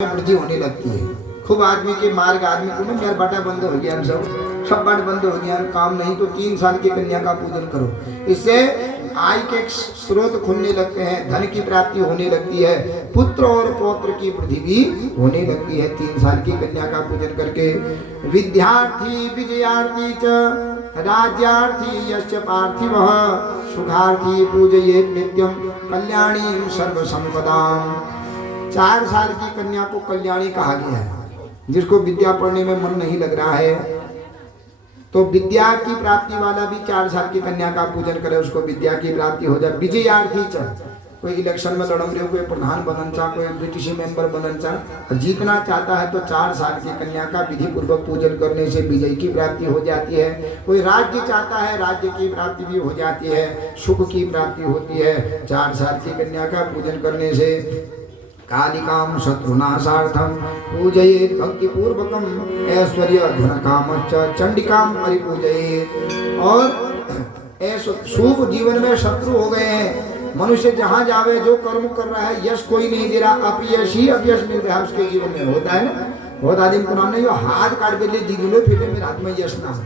वृद्धि होने लगती है। खूब आदमी के मार्ग आदमी को ना यार बाटा बंद हो गया, सब बात बंद हो गया, काम नहीं तो 3 साल की कन्या का पूजन करो। इससे आय के स्रोत खुलने लगते हैं, धन की प्राप्ति होने लगती है, पुत्र और पौत्र की वृद्धि भी होने लगती है 3 साल की कन्या का पूजन करके। विद्यार्थी विजयार्थी च राज्यार्थी यश्च पार्थिवः सुखार्थी पूजयेत् नित्यं कल्याणी सर्व संपदाम्। 4 साल की कन्या को कल्याणी कहा गया है। जिसको विद्या पढ़ने में मन नहीं लग रहा है तो विद्या की प्राप्ति वाला भी 4 साल की कन्या का पूजन करे, उसको विद्या की प्राप्ति हो जाए। विजयार्थी च कोई इलेक्शन में लड़ रहे हो, कोई प्रधान बनना चाह, कोई ब्रिटिश मेंबर बनना चाह, जीतना चाहता है तो 4 साल की कन्या का विधि पूर्वक पूजन करने से विजय की प्राप्ति हो जाती है। कोई राज्य चाहता है, राज्य की प्राप्ति भी हो जाती है, सुख की प्राप्ति होती है 4 साल की कन्या का पूजन करने से। कालिकां शत्रुनाशार्थं पूजयेत् भक्तिपूर्वकं ऐश्वर्य धनकामश्च चंडिकां परिपूजयेत्। और ऐसे शुभ जीवन में शत्रु हो गए हैं, मनुष्य जहाँ जावे जो कर्म कर रहा है यश कोई नहीं दे रहा, अपयश ही अपयश मिल रहा है उसके जीवन में। होता है ना, बहुत आदमी को नाम नहीं, हाथ काट बेले जीवन फिर मेरे हाथ में यश ना।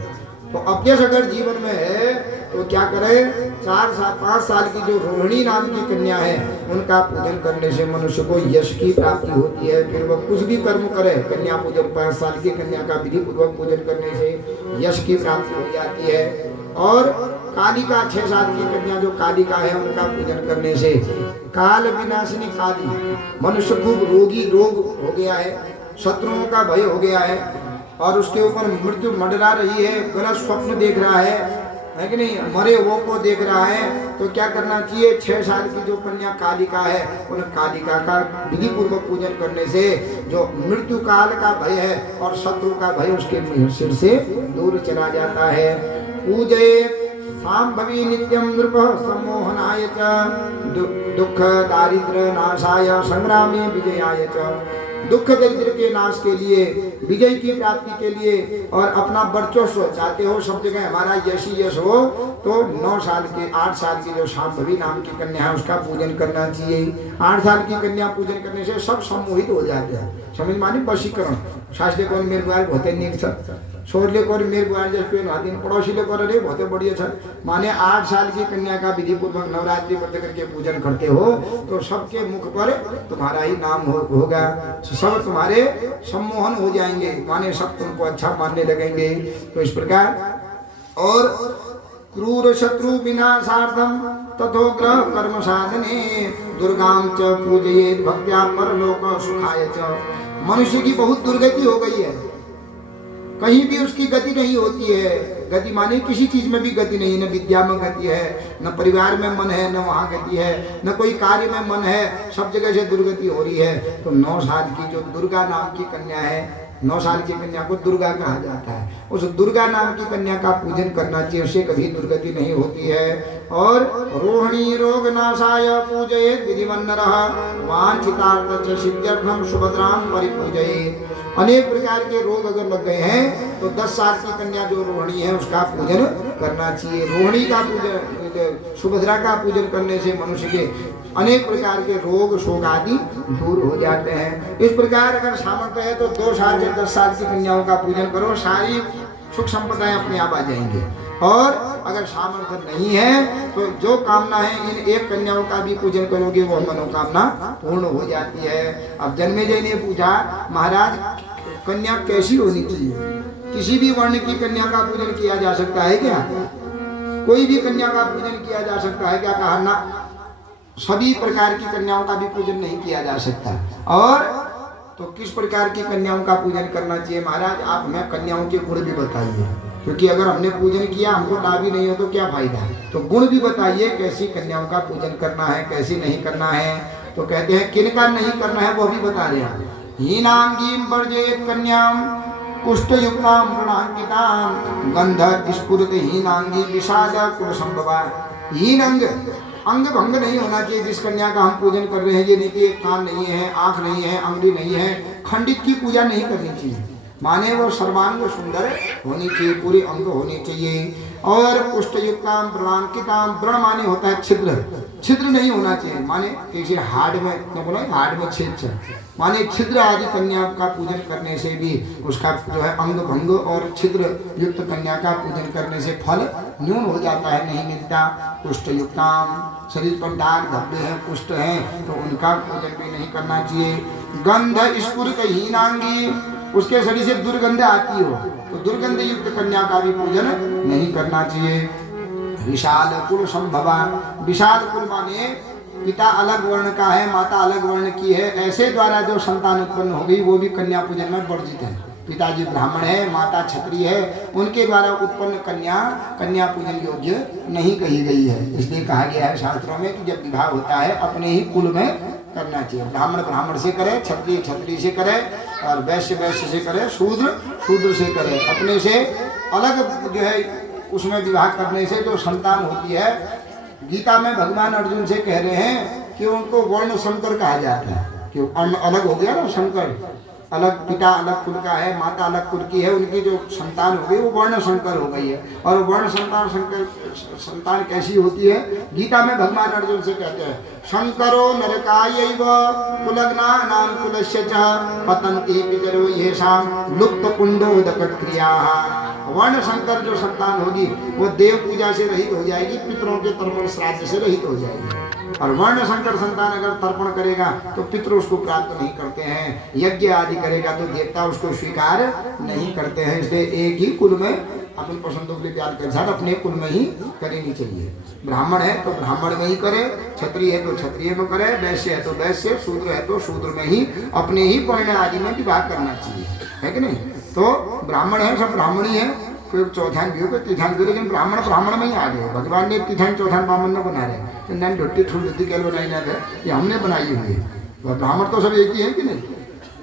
तो अपयश अगर जीवन में है तो क्या करे, 5 साल की जो रोहिणी नाम की कन्या है उनका पूजन करने से मनुष्य को यश की प्राप्ति होती है। फिर वह कुछ भी कर्म करे, कन्या पूजन 5 साल की कन्या का विधि पूर्वक पूजन करने से यश की प्राप्ति हो जाती है। और कालिका 6 साल की कन्या जो कालिका है उनका पूजन करने से काल विनाशिनी काली, मनुष्य खूब रोग हो गया है, शत्रुओं का भय हो गया है और उसके ऊपर मृत्यु मंडरा रही है, गलत स्वप्न देख रहा है कि नहीं, मरे वो को देख रहा है, तो क्या करना चाहिए, 6 साल की जो कन्या कालिका है उन कालिका का विधि पूर्वक पूजन करने से जो मृत्यु काल का भय है और शत्रु का भय उसके सिर से दूर चला जाता है। पूजयेत् सांभवी नित्यं नृप सम्मोहनाय च दुख दारिद्र्य नाशाय संग्रामे विजयाय च। दुख दरिद्र के नाश के लिए, विजय की प्राप्ति के लिए और अपना वर्चस्व चाहते हो, सब जगह हमारा यश ही यश हो, तो 8 साल की जो शांभवी नाम की कन्या है उसका पूजन करना चाहिए। 8 साल की कन्या पूजन करने से सब सम्मोहित हो जाते हैं, समझ मानी वशीकरण। शास्त्री को मेरे बार बहुत नीक छ, छोरले को मेरे बार जैसे हाथीन पड़ोसी ले करे बहुत बढ़िया छ। माने 8 साल की कन्या का विधि पूर्वक नवरात्रि व्रत करके पूजन करते हो तो सबके मुख पर तुम्हारा ही नाम होगा, सब तुम्हारे सम्मोहन हो जाएंगे, माने सब तुमको अच्छा मानने लगेंगे। तो इस प्रकार और क्रूर शत्रु विनाशार्थम तथोग्रह कर्म साधने दुर्गाम च पूजयेत् भक्त्या परलोक सुखाय च। मनुष्य की बहुत दुर्गति हो गई है, कहीं भी उसकी गति नहीं होती है। गति माने किसी चीज में भी गति नहीं, न विद्या में गति है, न परिवार में मन है, न वहाँ गति है, न कोई कार्य में मन है, सब जगह से दुर्गति हो रही है। तो 9 साल की जो दुर्गा नाम की कन्या है, 9 साल की कन्या को दुर्गा कहा जाता है, उस दुर्गा नाम की कन्या का पूजन करना चाहिए, उससे कभी दुर्गति नहीं होती है। और रोहिणी रोग नाशाय पूजयेत् विधिवन्नरः वांछितार्थ सिद्ध्यर्थम सुभद्रां परिपूजयेत्। अनेक प्रकार के रोग अगर लग गए हैं तो 10 साल की कन्या जो रोहिणी है उसका पूजन करना चाहिए। रोहिणी का पूजन, सुभद्रा का पूजन करने से मनुष्य के अनेक प्रकार के रोग शोक आदि दूर हो जाते हैं। इस प्रकार अगर सामर्थ्य है तो 2 साल से 10 साल की कन्याओं का पूजन करो, सारी सुख संपदाएं अपने आप आ जाएंगे। और अगर सामर्थ्य नहीं है तो जो कामना है इन 1 कन्याओं का भी पूजन करोगे वो मनोकामना पूर्ण हो जाती है। अब जन्मेजय ने पूछा, महाराज कन्या कैसी होनी चाहिए? किसी भी वर्ण की कन्या का पूजन किया जा सकता है क्या? कोई भी कन्या का पूजन किया जा सकता है क्या? कहा ना, सभी प्रकार की कन्याओं का भी पूजन नहीं किया जा सकता। और तो किस प्रकार की कन्याओं का पूजन करना चाहिए? महाराज आप हमें कन्याओं के गुण भी बताइए, क्योंकि अगर हमने पूजन किया हमको ना भी नहीं हो तो क्या फायदा है। तो गुण भी बताइए, कैसी कन्याओं का पूजन करना है, कैसी नहीं करना है। तो कहते हैं किनका नहीं करना है वो भी बता रहे हैं। हीनांगीं वर्जयेत् कन्यां कुष्ठयुक्तां मृणांकितां गंध स्फुरित हीनांगी विषाद कुलसंभवा। हीन अंग भंग नहीं होना चाहिए जिस कन्या का हम पूजन कर रहे हैं। ये नहीं कि कान नहीं है, आंख नहीं है, अंगुली नहीं है, खंडित की पूजा नहीं करनी चाहिए। माने वो सर्वांग सुंदर होनी चाहिए, पूरे अंग होने चाहिए। और पुष्टयुक्ताम व्रणांकिताम, व्रण माने होता है छिद्र, छिद्र नहीं होना चाहिए, माने जैसे हार्ड में न बोला हार्ड में छेद, माने छिद्र आदि कन्या का पूजन करने से भी उसका जो है अंग भंग और छिद्र युक्त कन्या का पूजन करने से फल न्यून हो जाता है, नहीं मिलता। पुष्टयुक्ताम, शरीर पर दाग धब्बे हैं, पुष्ट हैं, तो उनका पूजन भी नहीं करना चाहिए। गंध स्फुरित हीनांगी, उसके शरीर से दुर्गंध आती हो तो दुर्गंध युक्त कन्या का भी पूजन नहीं करना चाहिए। विशाल कुल संभवा, विशाल कुल माने पिता अलग वर्ण का है, माता अलग वर्ण की है, ऐसे द्वारा जो संतान उत्पन्न हो गई वो भी कन्या पूजन में वर्जित है। पिताजी ब्राह्मण है, माता क्षत्रिय है, उनके द्वारा उत्पन्न कन्या कन्या पूजन योग्य नहीं कही गई है। इसलिए कहा गया है शास्त्रों में कि जब विवाह होता है अपने ही कुल में करना चाहिए। ब्राह्मण ब्राह्मण से करे, क्षत्रिय क्षत्रिय से करे, और वैश्य वैश्य से करे, शूद्र शूद्र से करे। अपने से अलग जो है उसमें विवाह करने से जो संतान होती है, गीता में भगवान अर्जुन से कह रहे हैं कि उनको वर्ण संकर कहा जाता है, कि अन्न अलग हो गया ना, संकर अलग, पिता अलग कुल का है, माता अलग कुल की है, उनकी जो संतान हो गई वो वर्ण संकर हो गई है। और वर्ण संतान कैसी होती है, गीता में भगवान अर्जुन से कहते हैं शंकरो नरकायैव कुलग्नानां कुलस्य च पतन्ति पितरो येषां लुप्त पुंडोदक क्रियाः। वर्ण संकर जो संतान होगी वो देव पूजा से रहित हो जाएगी, पितरों के तर्पण श्राद्ध से रहित हो जाएगी। और वर्ण संकर संतान अगर तर्पण करेगा तो पितृ उसको प्राप्त नहीं करते हैं, यज्ञ आदि करेगा तो देवता उसको स्वीकार नहीं करते हैं। इसलिए एक ही कुल में अपन पसंदों के ज्ञान के साथ अपने कुल में ही करनी चाहिए। ब्राह्मण है तो ब्राह्मण में ही करे, क्षत्रिय है तो क्षत्रिय में करे, वैश्य है तो वैश्य, शूद्र है तो शूद्र में ही अपने ही वर्ण आदि में विवाह करना चाहिए, है कि नहीं। तो ब्राह्मण है सब ब्राह्मण ही है, कोई चौथान भी हो कोई तीर्थान भी, लेकिन ब्राह्मण ब्राह्मण में ही आ गए। भगवान ने तीर्थान चौथान ब्राह्मण न बना रहे, नैन ढुट्टी ठुल ढुट्टी कैल बनाई ना है, ये हमने बनाई हुई है। ब्राह्मण तो सब एक ही है कि नहीं,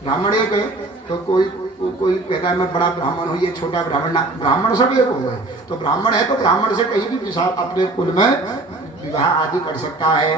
ब्राह्मण एक है तो कोई कहता है मैं बड़ा ब्राह्मण हूँ, ये छोटा ब्राह्मण ना, ब्राह्मण सब एक हो गए। तो ब्राह्मण है तो ब्राह्मण से कहीं भी अपने कुल में विवाह आदि कर सकता है।